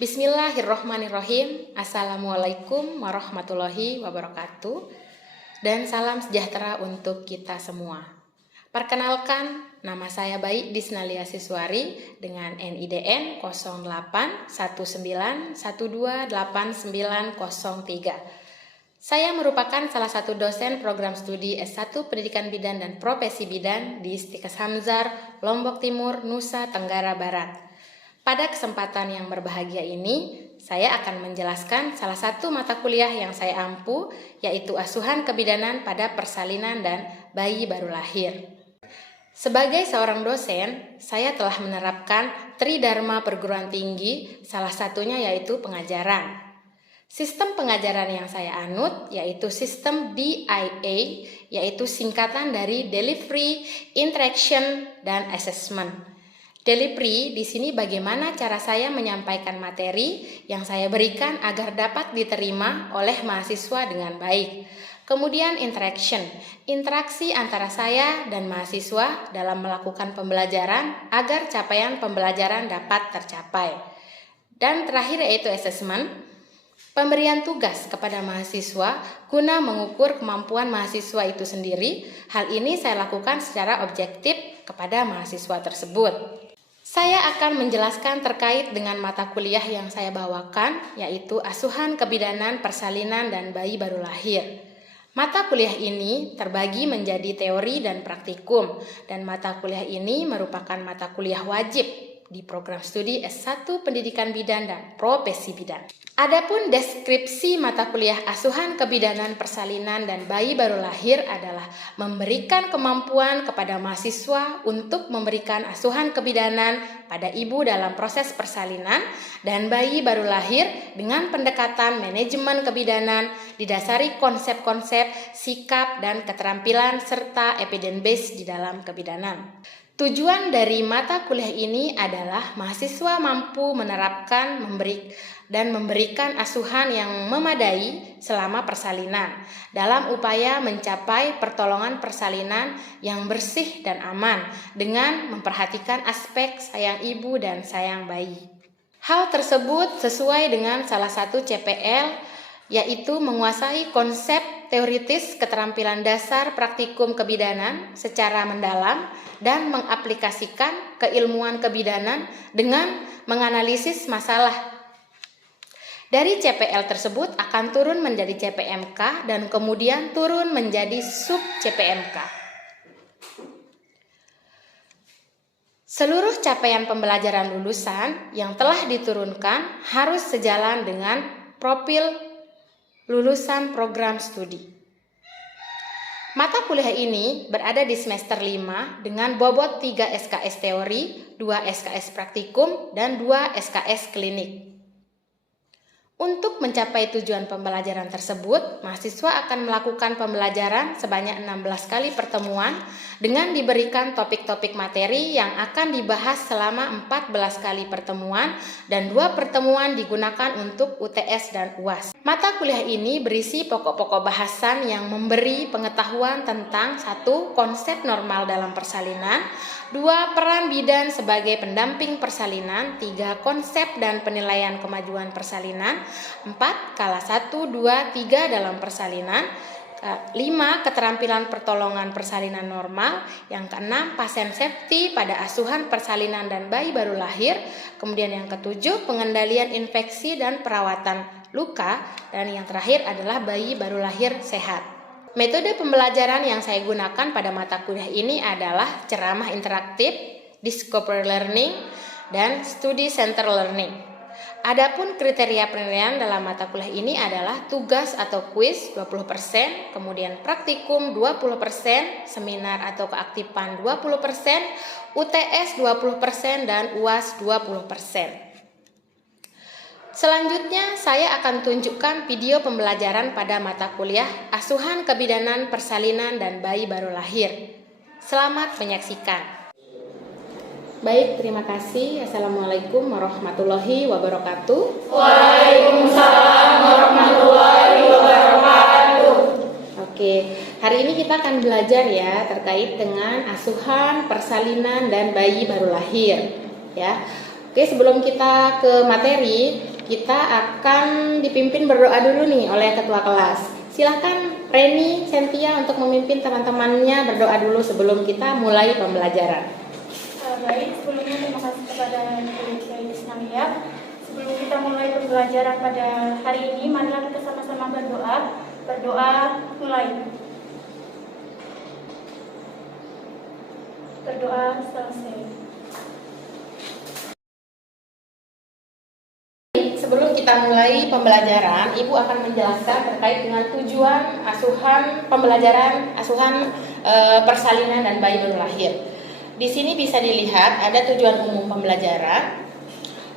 Bismillahirrohmanirrohim. Assalamualaikum warahmatullahi wabarakatuh. Dan salam sejahtera untuk kita semua. Perkenalkan, nama saya Baik Disnalia Siswari dengan NIDN 0819128903. Saya merupakan salah satu dosen program studi S1 Pendidikan Bidan dan Profesi Bidan di Istikes Hamzar, Lombok Timur, Nusa Tenggara Barat. Pada kesempatan yang berbahagia ini, saya akan menjelaskan salah satu mata kuliah yang saya ampu, yaitu asuhan kebidanan pada persalinan dan bayi baru lahir. Sebagai seorang dosen, saya telah menerapkan Tridharma perguruan tinggi, salah satunya yaitu pengajaran. Sistem pengajaran yang saya anut yaitu sistem DIA, yaitu singkatan dari Delivery, Interaction, dan Assessment. Delivery di sini bagaimana cara saya menyampaikan materi yang saya berikan agar dapat diterima oleh mahasiswa dengan baik. Kemudian interaction, interaksi antara saya dan mahasiswa dalam melakukan pembelajaran agar capaian pembelajaran dapat tercapai. Dan terakhir yaitu assessment, pemberian tugas kepada mahasiswa guna mengukur kemampuan mahasiswa itu sendiri. Hal ini saya lakukan secara objektif kepada mahasiswa tersebut. Saya akan menjelaskan terkait dengan mata kuliah yang saya bawakan, yaitu asuhan kebidanan, persalinan, dan bayi baru lahir. Mata kuliah ini terbagi menjadi teori dan praktikum, dan mata kuliah ini merupakan mata kuliah wajib di program studi S1 Pendidikan Bidan dan Profesi Bidan. Adapun deskripsi mata kuliah asuhan kebidanan, persalinan, dan bayi baru lahir adalah memberikan kemampuan kepada mahasiswa untuk memberikan asuhan kebidanan pada ibu dalam proses persalinan dan bayi baru lahir dengan pendekatan manajemen kebidanan didasari konsep-konsep, sikap, dan keterampilan serta evidence base di dalam kebidanan. Tujuan dari mata kuliah ini adalah mahasiswa mampu menerapkan, memberikan asuhan yang memadai selama persalinan dalam upaya mencapai pertolongan persalinan yang bersih dan aman dengan memperhatikan aspek sayang ibu dan sayang bayi. Hal tersebut sesuai dengan salah satu CPL, yaitu menguasai konsep teoritis keterampilan dasar praktikum kebidanan secara mendalam dan mengaplikasikan keilmuan kebidanan dengan menganalisis masalah. Dari CPL tersebut akan turun menjadi CPMK dan kemudian turun menjadi sub CPMK. Seluruh capaian pembelajaran lulusan yang telah diturunkan harus sejalan dengan profil lulusan program studi. Mata kuliah ini berada di semester 5 dengan bobot 3 SKS teori, 2 SKS praktikum, dan 2 SKS klinik. Untuk mencapai tujuan pembelajaran tersebut, mahasiswa akan melakukan pembelajaran sebanyak 16 kali pertemuan dengan diberikan topik-topik materi yang akan dibahas selama 14 kali pertemuan dan 2 pertemuan digunakan untuk UTS dan UAS. Mata kuliah ini berisi pokok-pokok bahasan yang memberi pengetahuan tentang 1. Konsep normal dalam persalinan, 2. Peran bidan sebagai pendamping persalinan, 3. Konsep dan penilaian kemajuan persalinan, 4. Skala 1, 2, 3 dalam persalinan, 5. Keterampilan pertolongan persalinan normal, yang ke-6. Pasien safety pada asuhan persalinan dan bayi baru lahir, kemudian yang ke-7. Pengendalian infeksi dan perawatan luka, dan yang terakhir adalah bayi baru lahir sehat. Metode pembelajaran yang saya gunakan pada mata kuliah ini adalah ceramah interaktif, discovery learning, dan study center learning. Adapun kriteria penilaian dalam mata kuliah ini adalah tugas atau kuis 20%, kemudian praktikum 20%, seminar atau keaktifan 20%, UTS 20%, dan UAS 20%. Selanjutnya, saya akan tunjukkan video pembelajaran pada mata kuliah asuhan kebidanan, persalinan, dan bayi baru lahir. Selamat menyaksikan. Baik, terima kasih. Assalamualaikum warahmatullahi wabarakatuh. Waalaikumsalam warahmatullahi Hari ini kita akan belajar ya terkait dengan asuhan, persalinan, dan bayi baru lahir ya. Oke, sebelum kita ke materi, kita akan dipimpin berdoa dulu nih oleh ketua kelas. Silahkan Reni, Cynthia untuk memimpin teman-temannya berdoa dulu sebelum kita mulai pembelajaran. Baik, sebelumnya terima kasih kepada Ibu Kiai Isnamia. Sebelum kita mulai pembelajaran pada hari ini, marilah kita sama-sama berdoa. Berdoa mulai. Berdoa selesai. Sebelum kita mulai pembelajaran, Ibu akan menjelaskan terkait dengan tujuan asuhan pembelajaran, persalinan dan bayi baru lahir. Di sini bisa dilihat ada tujuan umum pembelajaran.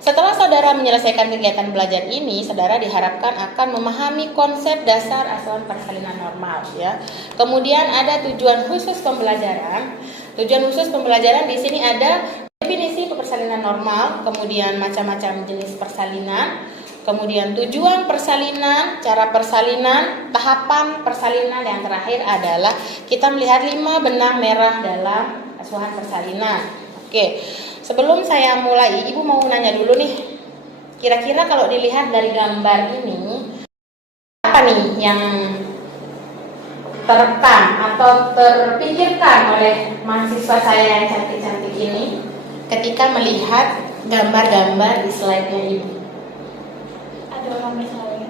Setelah saudara menyelesaikan kegiatan belajar ini, saudara diharapkan akan memahami konsep dasar asuhan persalinan normal ya. Kemudian ada tujuan khusus pembelajaran. Tujuan khusus pembelajaran di sini ada definisi persalinan normal, kemudian macam-macam jenis persalinan, kemudian tujuan persalinan, cara persalinan, tahapan persalinan, yang terakhir adalah kita melihat 5 benang merah dalam asuhan persalinan. Oke, sebelum saya mulai, Ibu mau nanya dulu nih. Kira-kira kalau dilihat dari gambar ini, apa nih yang terekam atau terpikirkan oleh mahasiswa saya yang cantik-cantik ini ketika melihat gambar-gambar di slide-nya Ibu? Ada orang bersalin.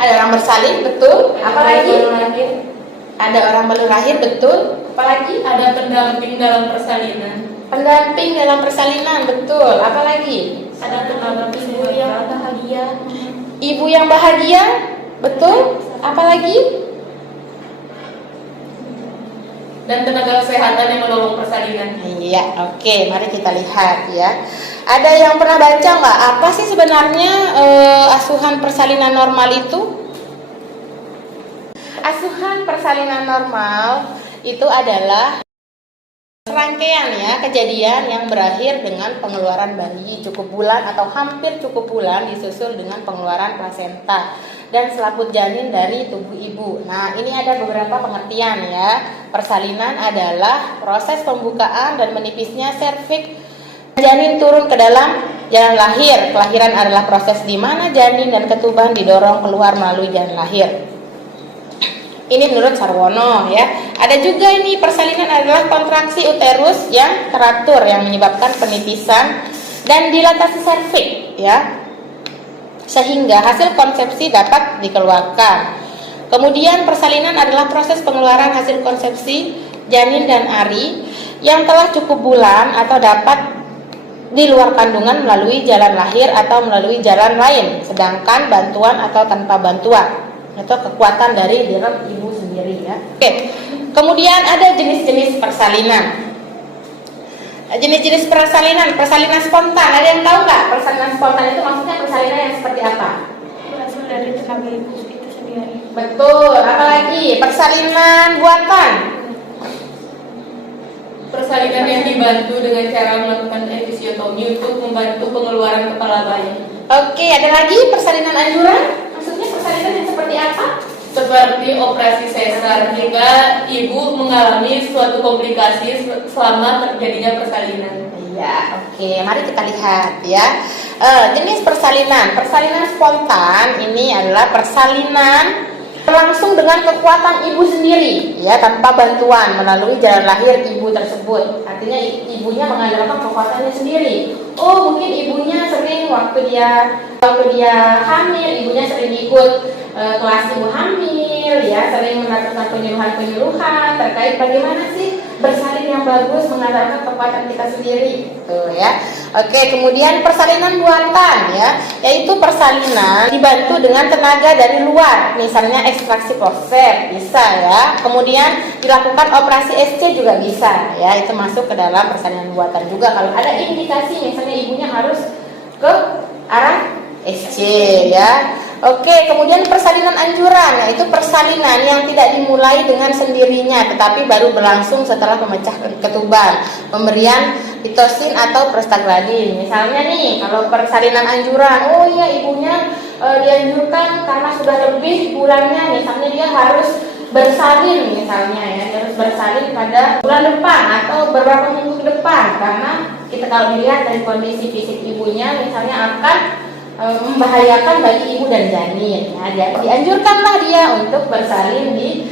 Ada orang bersalin, betul. Apalagi? Ada orang baru lahir, betul. Apalagi? Ada pendamping dalam persalinan. Pendamping dalam persalinan, betul. Apalagi? Ada pendamping ibu yang bahagia. Ibu yang bahagia, betul. Apalagi? Dan tenaga kesehatan yang menolong persalinan. Iya, oke. Mari kita lihat ya. Ada yang pernah baca nggak? Apa sih sebenarnya asuhan persalinan normal itu? Asuhan persalinan normal itu adalah serangkaian ya kejadian yang berakhir dengan pengeluaran bayi cukup bulan atau hampir cukup bulan disusul dengan pengeluaran plasenta dan selaput janin dari tubuh ibu. Nah, ini ada beberapa pengertian ya. Persalinan adalah proses pembukaan dan menipisnya serviks janin turun ke dalam jalan lahir. Kelahiran adalah proses di mana janin dan ketuban didorong keluar melalui jalan lahir. Ini menurut Sarwono ya. Ada juga ini persalinan adalah kontraksi uterus yang teratur yang menyebabkan penipisan dan dilatasi serviks ya, sehingga hasil konsepsi dapat dikeluarkan. Kemudian persalinan adalah proses pengeluaran hasil konsepsi janin dan ari yang telah cukup bulan atau dapat di luar kandungan melalui jalan lahir atau melalui jalan lain, sedangkan bantuan atau tanpa bantuan atau kekuatan dari diri ibu sendiri ya. Oke. Kemudian ada jenis-jenis persalinan. Jenis-jenis persalinan spontan. Ada yang tahu nggak persalinan spontan itu maksudnya persalinan yang seperti apa? Berasal dari tenaga ibu itu sendiri. Betul. Apalagi persalinan buatan. Persalinan yang dibantu dengan cara melakukan episiotomi untuk membantu pengeluaran kepala bayi. Oke, ada lagi persalinan anjuran. Maksudnya persalinan yang seperti apa? Seperti operasi sesar jika ibu mengalami suatu komplikasi selama terjadinya persalinan. Iya, oke. Mari kita lihat ya. Jenis persalinan spontan ini adalah persalinan langsung dengan kekuatan ibu sendiri ya, tanpa bantuan melalui jalan lahir ibu tersebut. Artinya ibunya mengandalkan kekuatannya sendiri. Oh, mungkin ibunya sering waktu dia hamil, ibunya sering ikut kelas ibu hamil ya, sering melakukan penyuluhan terkait bagaimana sih bersalin yang bagus mengandalkan kekuatan kita sendiri tuh ya. Oke, kemudian persalinan buatan ya, yaitu persalinan dibantu dengan tenaga dari luar, misalnya ekstraksi forceps bisa ya, kemudian dilakukan operasi SC juga bisa ya, itu masuk ke dalam persalinan buatan juga kalau ada indikasi misalnya ibunya harus ke arah SC ya. Oke, kemudian persalinan anjuran, yaitu persalinan yang tidak dimulai dengan sendirinya tetapi baru berlangsung setelah pemecah ketuban, pemberian pitocin atau prostaglandin. Misalnya nih, kalau persalinan anjuran, oh iya ibunya dianjurkan karena sudah lebih bulannya, misalnya dia harus bersalin misalnya ya, harus bersalin pada bulan depan atau beberapa minggu ke depan, karena kita kalau dilihat dari kondisi fisik ibunya misalnya akan membahayakan bagi ibu dan janin ya. Dianjurkanlah dia untuk bersalin di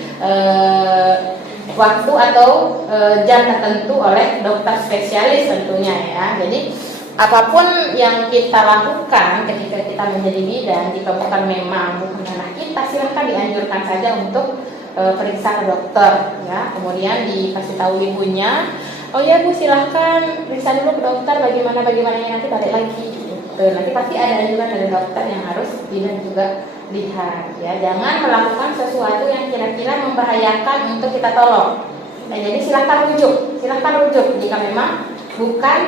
waktu atau jam tertentu oleh dokter spesialis tentunya ya. Jadi apapun yang kita lakukan ketika kita menjadi bidan, jika bukan memang bukan anak kita, silahkan dianjurkan saja untuk periksa ke dokter ya. Kemudian dikasih tahu ibunya, oh ya Bu, silahkan periksa dulu ke dokter bagaimana nanti balik lagi. Nanti pasti ada anjuran dari dokter yang harus bidan juga lihat ya. Jangan melakukan sesuatu yang kira-kira membahayakan untuk kita tolong. Nah, jadi silahkan rujuk jika memang bukan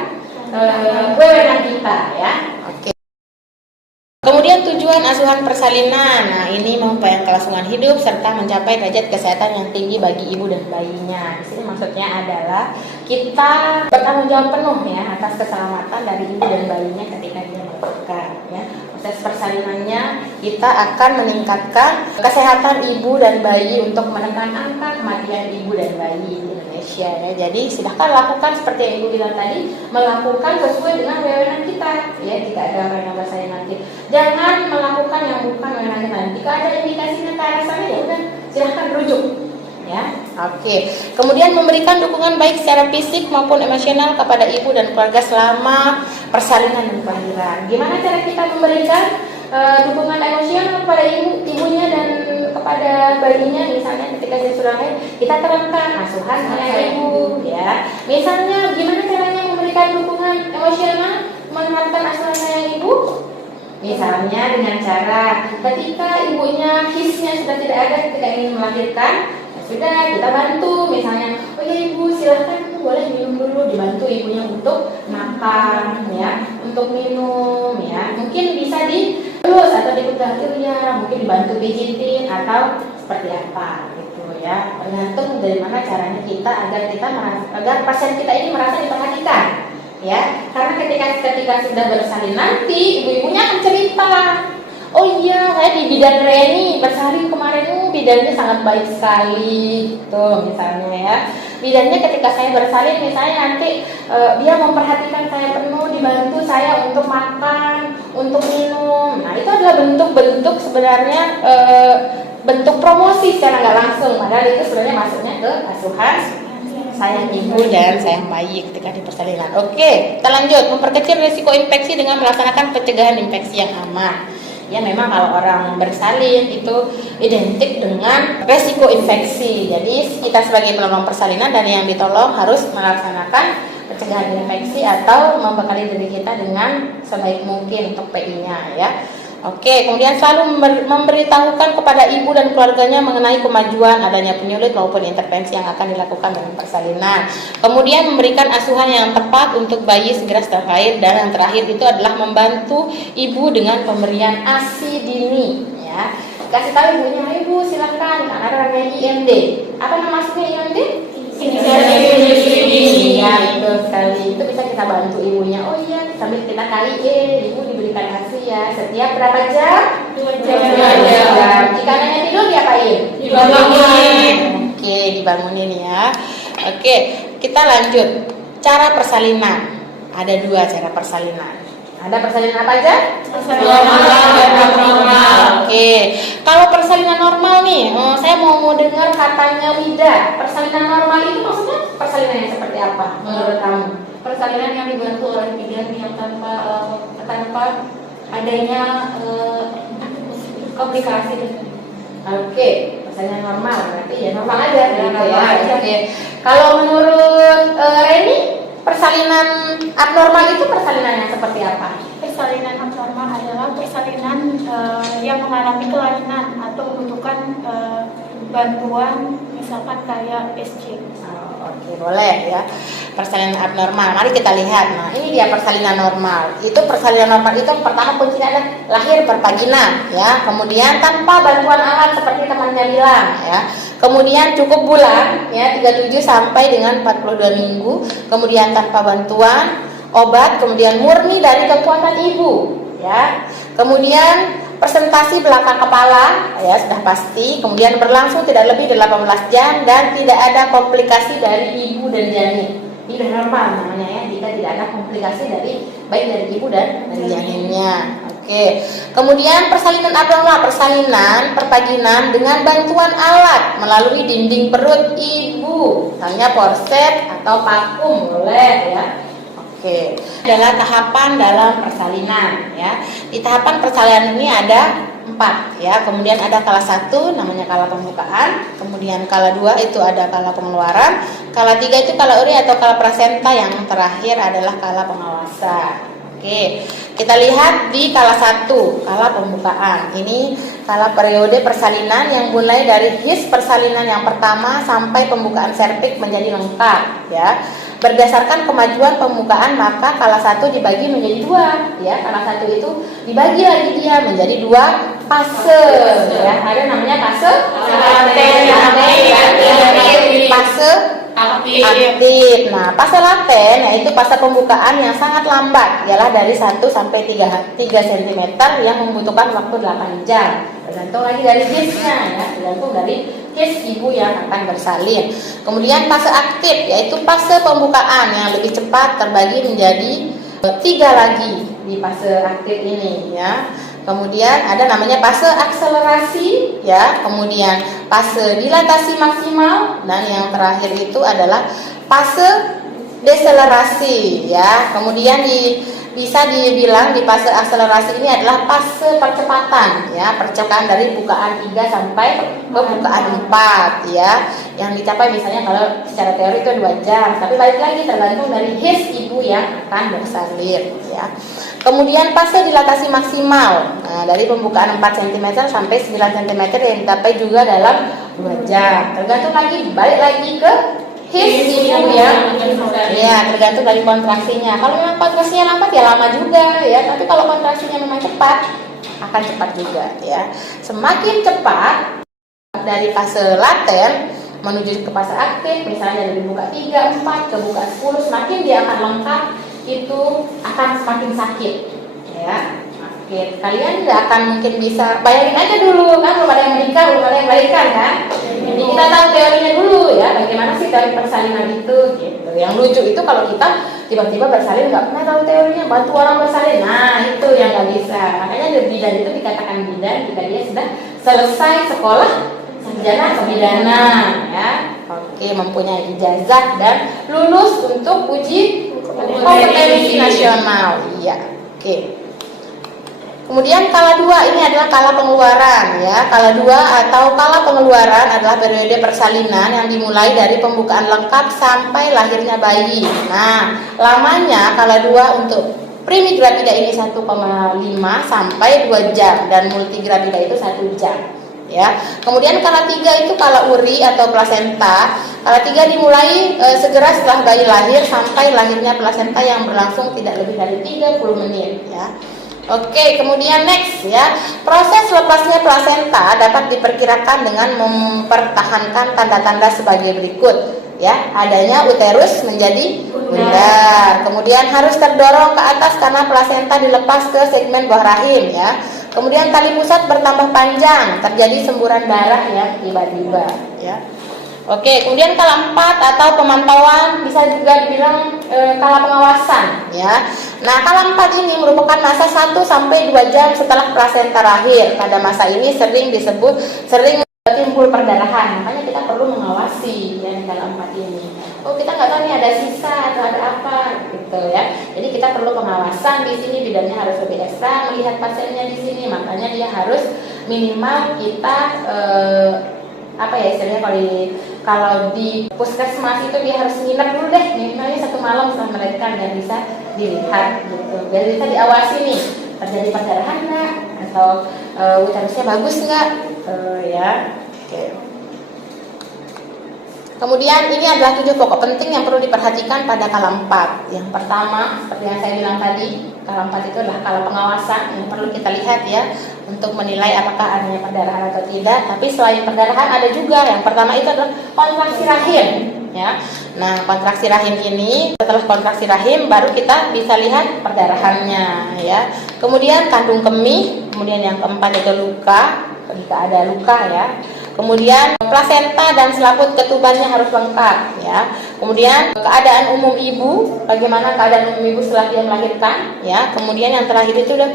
wewenang kita ya. Oke. Kemudian tujuan asuhan persalinan. Nah, ini memperoleh kelangsungan hidup serta mencapai derajat kesehatan yang tinggi bagi ibu dan bayinya. Di sini maksudnya adalah kita bertanggung jawab penuh ya atas keselamatan dari ibu dan bayinya ketika dia melahirkan ya. Proses persalinannya kita akan meningkatkan kesehatan ibu dan bayi untuk menekan angka kematian ibu dan bayi di Indonesia ya. Jadi silahkan lakukan seperti yang ibu bilang tadi, melakukan sesuai dengan wewenang kita ya. Jika ada orang yang bersalin nanti, jangan melakukan yang bukan wewenang kita. Jika ada indikasinya ke arah sana ya udah silahkan rujuk ya. Oke. Kemudian memberikan dukungan baik secara fisik maupun emosional kepada ibu dan keluarga selama persalinan dan kelahiran. Gimana cara kita memberikan dukungan emosional kepada ibunya dan kepada bayinya? Misalnya ketika dia sudah lahir, kita terapkan asuhan sayang ibu ya. Misalnya gimana caranya memberikan dukungan emosional menerapkan asuhan sayang ibu? Misalnya dengan cara ketika ibunya hisnya sudah tidak ada ketika ingin melahirkan, sudah kita bantu, misalnya, oh ya ibu silahkan boleh minum dulu, dibantu ibunya untuk makan ya, untuk minum ya, mungkin bisa dielus atau dipegang ya, mungkin dibantu pijitin atau seperti apa gitu ya, tergantung dari mana caranya kita agar pasien kita ini merasa diperhatikan ya, karena ketika sudah bersalin nanti ibu-ibunya akan cerita. Oh iya, saya di bidan Reni bersalin kemarin, bidannya sangat baik sekali, tuh misalnya ya. Bidannya ketika saya bersalin, misalnya nanti dia memperhatikan saya penuh, dibantu saya untuk makan, untuk minum. Nah itu adalah bentuk-bentuk sebenarnya bentuk promosi secara nggak langsung, padahal itu sebenarnya masuknya ke asuhan sayang ibu dan sayang bayi ketika di persalinan. Oke, kita lanjut. Memperkecil risiko infeksi dengan melaksanakan pencegahan infeksi yang aman. Ya memang kalau orang bersalin itu identik dengan resiko infeksi. Jadi kita sebagai penolong persalinan dan yang ditolong harus melaksanakan pencegahan infeksi atau membekali diri kita dengan sebaik mungkin untuk PI-nya ya. Oke, kemudian selalu memberitahukan kepada ibu dan keluarganya mengenai kemajuan adanya penyulit maupun intervensi yang akan dilakukan dengan persalinan. Kemudian memberikan asuhan yang tepat untuk bayi segera setelah lahir, dan yang terakhir itu adalah membantu ibu dengan pemberian ASI dini ya. Kasih tahu ibunya, ibu silahkan, karena ada namanya IMD. Apa nama maksudnya IMD? Iya, betul sekali. Itu bisa kita bantu ibunya. Oh iya, sambil kita KIE, ibu diberikan ASI ya. Setiap berapa jam? 2 jam. Jika anaknya tidur diapain? Dibangunin. Oke, dibangunin ya. Oke, kita lanjut. Cara persalinan. Ada 2 cara persalinan. Ada persalinan apa aja? Normal dan abnormal. Oke, kalau persalinan normal nih, saya mau dengar katanya Wida. Persalinan normal itu maksudnya persalinan yang seperti apa menurut kamu? Persalinan yang dibantu oleh bidan yang tanpa adanya komplikasi. Oke, persalinan normal berarti ya normal aja. Normal ya. aja. Oke. Kalau menurut Reni, persalinan abnormal itu persalinan yang seperti apa? Persalinan abnormal adalah persalinan yang mengalami kelainan atau membutuhkan bantuan misalkan kayak SC. Oke, boleh ya. Persalinan abnormal. Mari kita lihat. Nah, ini dia persalinan normal. Itu persalinan normal itu yang pertama kuncinya ada lahir perpagina ya. Kemudian tanpa bantuan alat seperti temannya bilang ya. Kemudian cukup bulan ya, 37 sampai dengan 42 minggu. Kemudian tanpa bantuan obat, kemudian murni dari kekuatan ibu ya. Kemudian presentasi belakang kepala, ya sudah pasti. Kemudian berlangsung tidak lebih 18 jam dan tidak ada komplikasi dari ibu dan janin. Ini udah normal namanya ya, jika tidak ada komplikasi baik dari ibu dan dari janinnya. Oke. Kemudian persalinan abnormal, persalinan perpaginan dengan bantuan alat melalui dinding perut ibu, misalnya forceps atau vakum boleh ya. Oke. Adalah tahapan dalam persalinan ya. Di tahapan persalinan ini ada 4 ya. Kemudian ada kala 1 namanya kala pembukaan, kemudian kala 2 itu ada kala pengeluaran, kala 3 itu kala uri atau kala plasenta, yang terakhir adalah kala pengawasan. Oke, kita lihat di kala 1, kala pembukaan. Ini kala periode persalinan yang mulai dari his persalinan yang pertama sampai pembukaan serviks menjadi lengkap ya. Berdasarkan kemajuan pembukaan maka kala 1 dibagi menjadi 2 ya. Kala 1 itu dibagi lagi dia menjadi 2 fase ya. Ada namanya fase fase aktif. Nah, fase laten yaitu fase pembukaan yang sangat lambat, ialah dari 1 sampai 3 cm yang membutuhkan waktu 8 jam. Tergantung lagi dari hisnya ya, tergantung dari his ibu yang akan bersalin. Kemudian fase aktif yaitu fase pembukaan yang lebih cepat, terbagi menjadi 3 lagi di fase aktif ini ya. Kemudian ada namanya fase akselerasi ya, kemudian fase dilatasi maksimal, dan yang terakhir itu adalah fase deselerasi ya. Kemudian bisa dibilang di fase akselerasi ini adalah fase percepatan ya, percepatan dari bukaan 3 sampai pembukaan 4 ya. Yang dicapai misalnya kalau secara teori itu 2 jam, tapi balik lagi tergantung dari his ibu yang akan bersalin ya. Kemudian fase dilatasi maksimal, nah, dari pembukaan 4 cm sampai 9 cm yang dicapai juga dalam 2 jam. Tergantung lagi, balik lagi ke his ibu ya, tergantung dari kontraksinya. Kalau memang kontraksinya lambat ya lama juga ya, tapi kalau kontraksinya memang cepat akan cepat juga ya. Semakin cepat dari fase laten menuju ke fase aktif, misalnya dari buka 3, 4 ke buka 10, semakin dia akan lengkap, itu akan semakin sakit ya. Oke, kalian nggak akan mungkin bisa bayangin aja dulu kan, belum ada yang menikah, belum ada yang melahirkan kan. Jadi kita tahu teorinya dulu ya, bagaimana sih dari persalinan itu gitu. Yang lucu itu kalau kita tiba-tiba bersalin nggak pernah tahu teorinya, bantu orang bersalin, nah itu yang nggak bisa. Makanya bidan itu dikatakan bidan jika dia sudah selesai sekolah sarjana kebidanan ya. Oke, mempunyai ijazah dan lulus untuk uji kompetensi nasional. Iya, oke. Kemudian kala 2 ini adalah kala pengeluaran ya. Kala 2 atau kala pengeluaran adalah periode persalinan yang dimulai dari pembukaan lengkap sampai lahirnya bayi. Nah, lamanya kala 2 untuk primigravida ini 1,5 sampai 2 jam dan multigravida itu 1 jam. Ya. Kemudian kala 3 itu kala uri atau plasenta. Kala 3 dimulai segera setelah bayi lahir sampai lahirnya plasenta yang berlangsung tidak lebih dari 30 menit ya. Oke, kemudian next ya. Proses lepasnya plasenta dapat diperkirakan dengan mempertahankan tanda-tanda sebagai berikut ya. Adanya uterus menjadi bundar. Kemudian harus terdorong ke atas karena plasenta dilepas ke segmen bawah rahim ya. Kemudian tali pusat bertambah panjang, terjadi semburan darah ya tiba-tiba ya. Oke, kemudian kala 4 atau pemantauan, bisa juga dibilang kala pengawasan ya. Nah, kala 4 ini merupakan masa 1 sampai 2 jam setelah plasenta lahir. Pada masa ini sering timbul perdarahan, makanya kita perlu mengawasi ya di kala 4 ini. Oh, kita nggak tahu nih ada sisa atau ada apa gitu ya. Jadi kita perlu pengawasan di sini, bidannya harus lebih ekstra melihat pasiennya di sini. Makanya dia harus minimal kita istilahnya kalau di puskesmas itu dia harus nginep dulu deh, minimalnya 1 malam setelah melahirkan biar bisa dilihat gitu, biar bisa diawasi nih terjadi perdarahan nggak atau uterusnya bagus nggak ya. Oke. Kemudian ini adalah 7 pokok penting yang perlu diperhatikan pada kala 4. Yang pertama, seperti yang saya bilang tadi, kala 4 itu adalah kala pengawasan yang perlu kita lihat ya untuk menilai apakah adanya perdarahan atau tidak. Tapi selain perdarahan ada juga yang pertama itu adalah kontraksi rahim ya. Nah, kontraksi rahim ini setelah kontraksi rahim baru kita bisa lihat perdarahannya ya. Kemudian kandung kemih Kemudian yang keempat itu luka, jika ada luka ya. Kemudian plasenta dan selaput ketubannya harus lengkap ya. Kemudian keadaan umum ibu, bagaimana keadaan umum ibu setelah dia melahirkan ya. Kemudian yang terakhir itu udah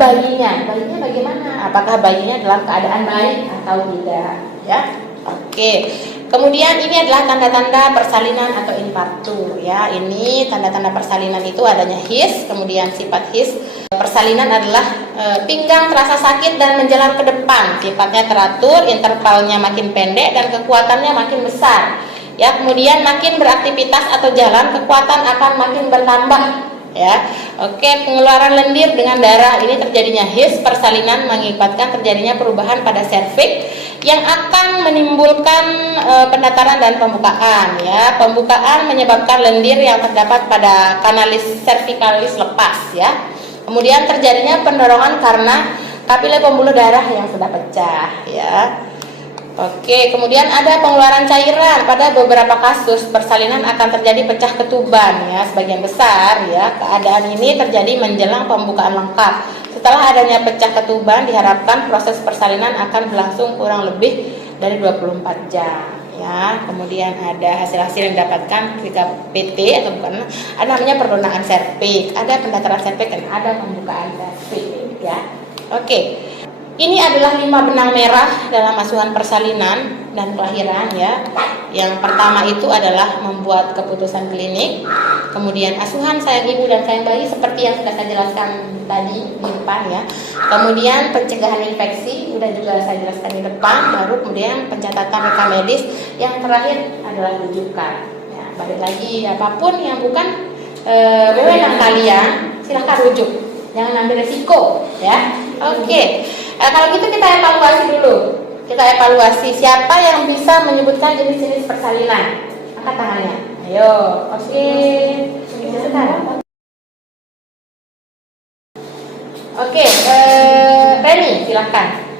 bayinya bagaimana? Apakah bayinya dalam keadaan baik atau tidak ya? Oke. Kemudian ini adalah tanda-tanda persalinan atau infartu ya. Ini tanda-tanda persalinan itu adanya his, kemudian sifat his. Persalinan adalah pinggang terasa sakit dan menjalar ke depan, sifatnya teratur, intervalnya makin pendek dan kekuatannya makin besar. Ya, kemudian makin beraktivitas atau jalan, kekuatan akan makin bertambah. Ya, oke, pengeluaran lendir dengan darah ini terjadinya his. Persalinan mengakibatkan terjadinya perubahan pada serviks yang akan menimbulkan pendataran dan pembukaan. Ya, pembukaan menyebabkan lendir yang terdapat pada kanalis cervicalis lepas. Ya. Kemudian terjadinya pendorongan karena kapiler pembuluh darah yang sudah pecah ya. Oke, kemudian ada pengeluaran cairan. Pada beberapa kasus persalinan akan terjadi pecah ketuban ya, sebagian besar ya. Keadaan ini terjadi menjelang pembukaan lengkap. Setelah adanya pecah ketuban diharapkan proses persalinan akan berlangsung kurang lebih dari 24 jam. Ya, kemudian ada hasil-hasil yang didapatkan ketika PT atau bukan, ada namanya perdonaan serviks, ada pendataran serviks dan ada pembukaan serviks ya. Oke. Ini adalah 5 benang merah dalam asuhan persalinan dan kelahiran ya. Yang pertama itu adalah membuat keputusan klinik, kemudian asuhan sayang ibu dan sayang bayi seperti yang sudah saya jelaskan tadi di depan ya. Kemudian pencegahan infeksi sudah juga saya jelaskan di depan, baru kemudian pencatatan rekam medis, yang terakhir adalah rujukan. Ya, balik lagi apapun yang bukan wewenang kalian silahkan rujuk, jangan ambil resiko ya. Oke. Kalau gitu kita evaluasi dulu. Kita evaluasi siapa yang bisa menyebutkan jenis-jenis persalinan. Angkat tangannya. Ayo. Oke. Sebentar. Oke. Reni, silakan.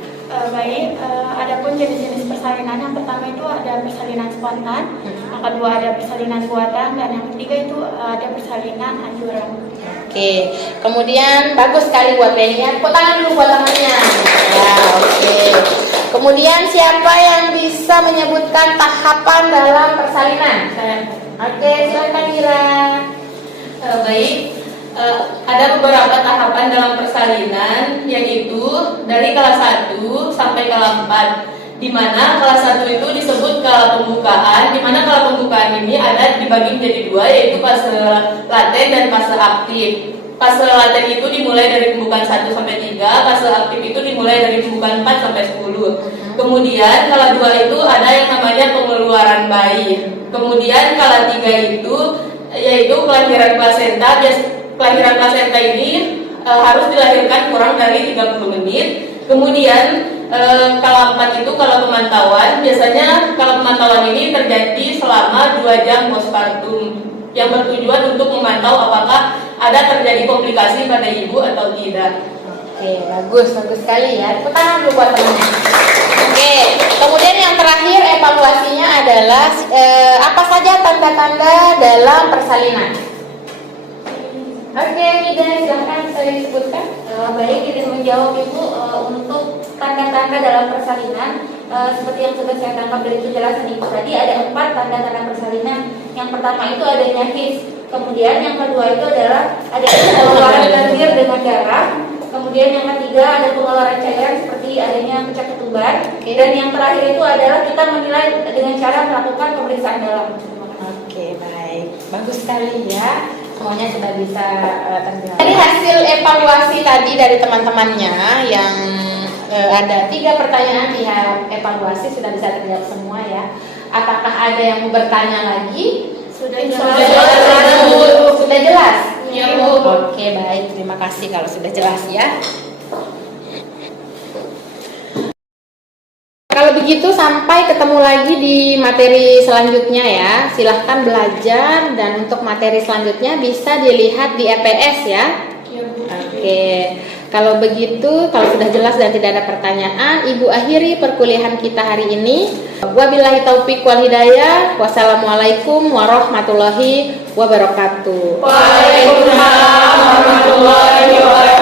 Baik. Adapun jenis-jenis persalinan, yang pertama itu ada persalinan spontan, yang kedua ada persalinan buatan, dan yang ketiga itu ada persalinan anjuran. Oke, kemudian bagus sekali buat Reni ya. Tepuk tangan dulu buat temannya. Ya, oke. Kemudian siapa yang bisa menyebutkan tahapan dalam persalinan? Oke, silakan Ira. Baik, ada beberapa tahapan dalam persalinan, yaitu dari kelas 1 sampai kelas 4. Di mana kelas 1 itu disebut kala pembukaan, di mana kala pembukaan ini ada dibagi menjadi 2, yaitu fase laten dan fase aktif. Fase laten itu dimulai dari pembukaan 1 sampai 3, fase aktif itu dimulai dari pembukaan 4 sampai 10. Kemudian kala 2 itu ada yang namanya pengeluaran bayi. Kemudian kala 3 itu yaitu kelahiran plasenta. Kelahiran plasenta ini harus dilahirkan kurang dari 30 menit. Kemudian kala 4 itu kala pemantauan. Biasanya kala pemantauan ini terjadi selama 2 jam postpartum, yang bertujuan untuk memantau apakah ada terjadi komplikasi pada ibu atau tidak. Oke, bagus sekali ya. Tepuk tangan dulu buat temannya. Oke, kemudian yang terakhir evaluasinya adalah apa saja tanda-tanda dalam persalinan. Oke, Nida, silahkan saya sebutkan. Baik, izin menjawab Ibu untuk tanda-tanda dalam persalinan. Seperti yang sudah saya tangkap dari penjelasan Ibu tadi, ada 4 tanda-tanda persalinan. Yang pertama itu adanya his. Kemudian yang kedua itu adalah adanya pengeluaran lendir dengan darah. Kemudian yang ketiga ada pengeluaran cairan seperti adanya pecah ketuban. Dan yang terakhir itu adalah kita menilai dengan cara melakukan pemeriksaan dalam. Oke, baik. Bagus sekali ya. Semuanya sudah bisa terjawab. Dari hasil evaluasi tadi dari teman-temannya yang ada 3 pertanyaan pihak evaluasi sudah bisa terjawab semua ya. Apakah ada yang mau bertanya lagi? Sudah jelas. Sudah jelas? Ya, Bu. Oke, baik. Terima kasih kalau sudah jelas ya. Kalau begitu sampai ketemu lagi di materi selanjutnya ya. Silahkan belajar dan untuk materi selanjutnya bisa dilihat di EPS ya. Oke. Kalau begitu, kalau sudah jelas dan tidak ada pertanyaan, Ibu akhiri perkuliahan kita hari ini. Wabillahi taufiq wal hidayah. Wassalamualaikum warahmatullahi wabarakatuh. Waalaikumsalam warahmatullahi wabarakatuh.